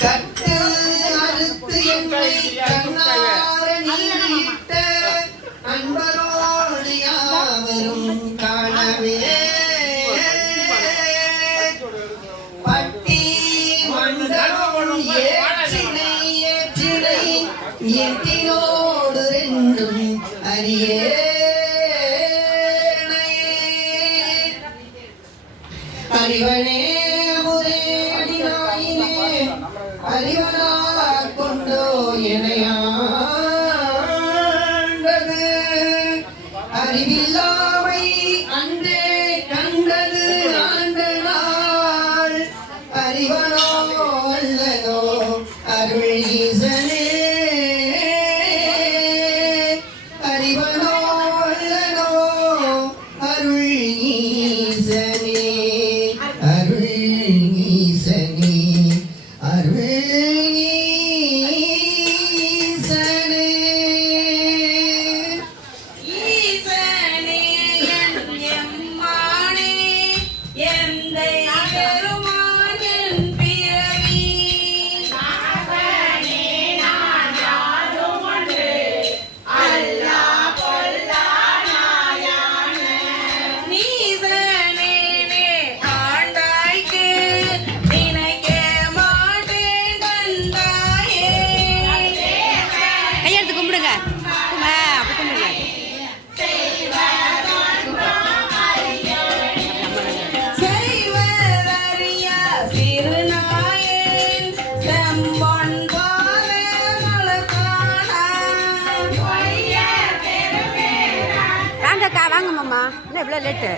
கட்டு அறுத்து என்னை கண்ணார நீட்ட அன்பரோடு யாவரும் காணவே பட்டி மண்டபம் ஏற்றினை ஏற்றினை எட்டினோடு ரெண்டும் அறியே அறிவனே முரே அடிநாயினே அறிவனா கொண்டோ எனையாண்டது அறிவில்லாமை அன்றே கண்டது ஆண்ட நாள் அறிவனோ அல்லதோ அருள் ஈசனே அறிவனோ அல்லதோ அருள் ஈசனே வாங்க மாமா இல்லை இவ்வளோ லேட்டு